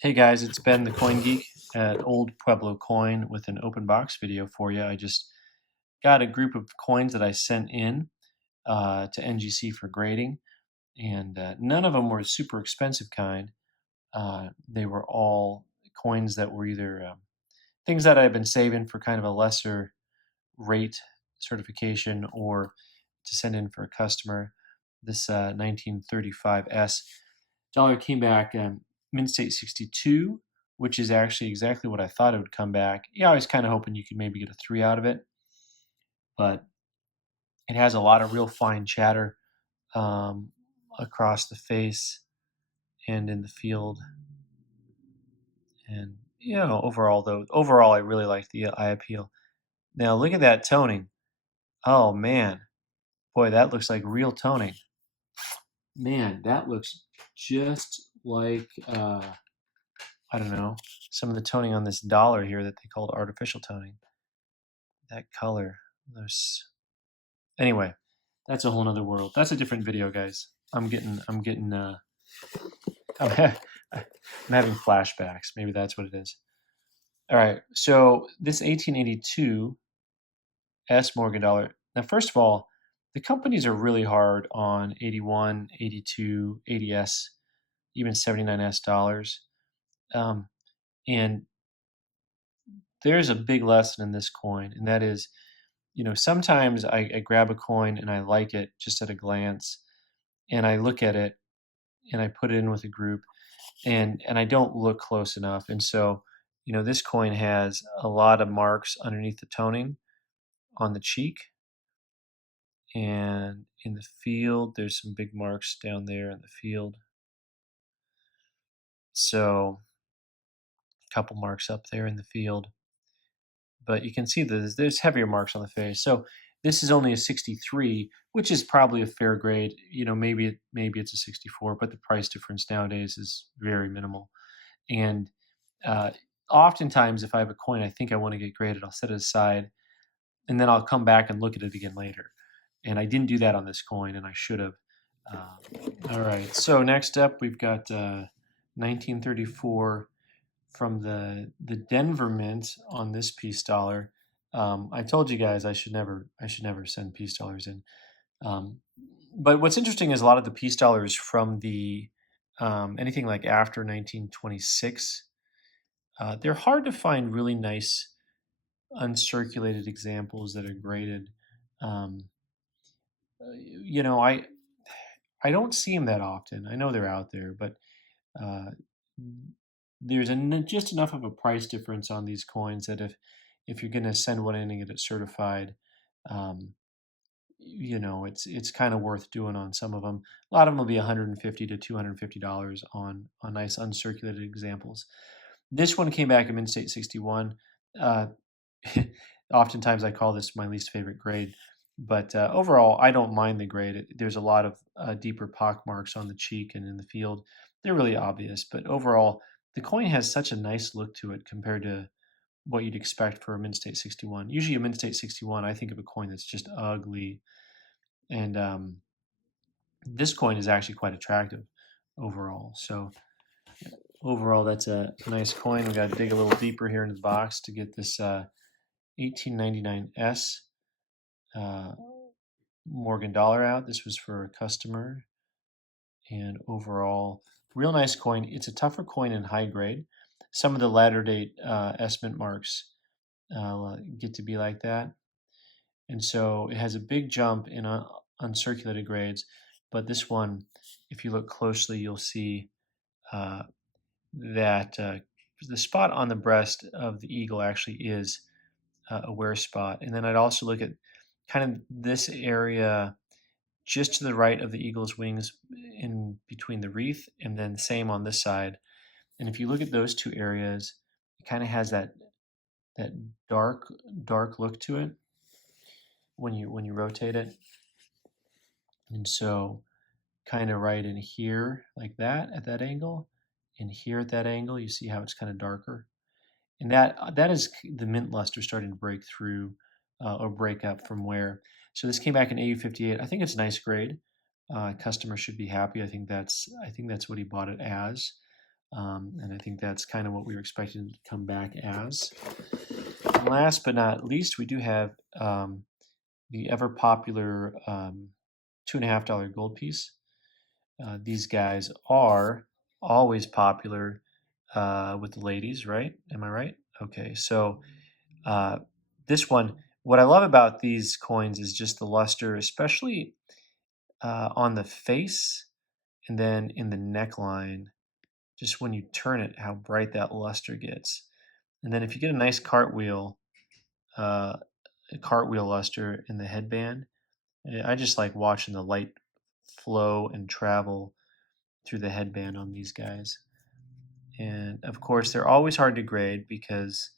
Hey guys, it's Ben the Coin Geek at Old Pueblo Coin with an open box video for you. I just got a group of coins that I sent in to NGC for grading, and none of them were super expensive kind. They were all coins that were either things that I've been saving for kind of a lesser rate certification or to send in for a customer. This 1935S dollar came back mint state 62, which is actually exactly what I thought it would come back. Yeah, I was kind of hoping you could maybe get a 3 out of it, but it has a lot of real fine chatter um, across the face and in the field. And overall, I really like the eye appeal. Now look at that toning. Oh man, boy, that looks like real toning. Man, that looks just like I don't know, some of the toning on this dollar here that they called artificial toning. That color, there's anyway. That's a whole nother world. That's a different video, guys. I'm, I'm having flashbacks. Maybe that's what it is. All right. So this 1882 S Morgan dollar. Now, first of all, the companies are really hard on 81, 82, 80S, even 79S dollars. And there's a big lesson in this coin, and that is, sometimes I grab a coin and I like it just at a glance, and I look at it and I put it in with a group, and I don't look close enough. And so, this coin has a lot of marks underneath the toning on the cheek, and in the field, there's some big marks down there in the field. So, a couple marks up there in the field. But you can see that there's heavier marks on the face. So this is only a 63, which is probably a fair grade. Maybe it's a 64, but the price difference nowadays is very minimal. And uh, oftentimes, if I have a coin I think I want to get graded, I'll set it aside, and then I'll come back and look at it again later. And I didn't do that on this coin, and I should have. All right. So next up, we've got 1934 from the Denver Mint on this peace dollar. I told you guys I should never send peace dollars in. But what's interesting is a lot of the peace dollars from the anything like after 1926, they're hard to find really nice uncirculated examples that are graded. Um, you know, I don't see them that often. I know they're out there, but uh, there's just enough of a price difference on these coins that if you're going to send one in and get it certified, um, it's kind of worth doing on some of them. A lot of them will be $150 to $250 on nice uncirculated examples. This one came back in mint state 61. Uh, Oftentimes I call this my least favorite grade, but overall I don't mind the grade. There's a lot of deeper pock marks on the cheek and in the field. They're really obvious, but overall the coin has such a nice look to it compared to what you'd expect for a mint state 61. Usually a mint state 61, I think of a coin that's just ugly, and this coin is actually quite attractive overall. So overall, that's a nice coin. We got to dig a little deeper here into the box to get this 1899S Morgan dollar out. This was for a customer, and overall, real nice coin. It's a tougher coin in high grade. Some of the latter date S mint marks get to be like that, and so it has a big jump in uncirculated grades. But this one, if you look closely, you'll see uh, that the spot on the breast of the eagle actually is a wear spot. And then I'd also look at kind of this area just to the right of the eagle's wings in between the wreath, and then same on this side. And if you look at those two areas, it kind of has that dark look to it when you rotate it. And so kind of right in here like that at that angle, and here at that angle, you see how it's kind of darker. And that is the mint luster starting to break through or break up from where. So this came back in AU58. I think it's a nice grade. Customer should be happy. I think that's what he bought it as. And I think that's kind of what we were expecting to come back as. And last but not least, we do have the ever popular $2.50 gold piece. These guys are always popular with the ladies, right? Am I right? Okay, so this one, what I love about these coins is just the luster, especially on the face and then in the neckline. Just when you turn it, how bright that luster gets. And then if you get a nice cartwheel luster in the headband, I just like watching the light flow and travel through the headband on these guys. And of course, they're always hard to grade because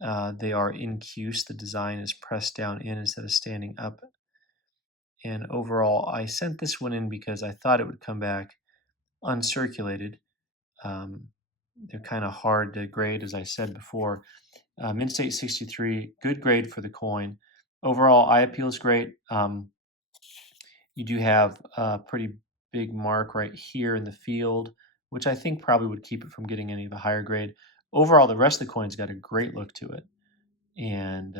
they are incuse. The design is pressed down in instead of standing up. And overall, I sent this one in because I thought it would come back uncirculated. They're kind of hard to grade, as I said before. Mint State 63, good grade for the coin. Overall, eye appeal is great. You do have a pretty big mark right here in the field, which I think probably would keep it from getting any of a higher grade. Overall, the rest of the coin's got a great look to it. And,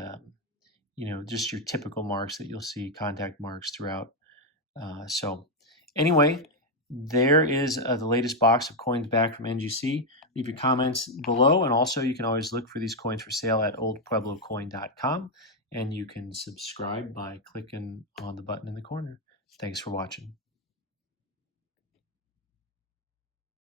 just your typical marks that you'll see, contact marks throughout. So anyway, there is the latest box of coins back from NGC. Leave your comments below, and also you can always look for these coins for sale at oldpueblocoin.com, and you can subscribe by clicking on the button in the corner. Thanks for watching.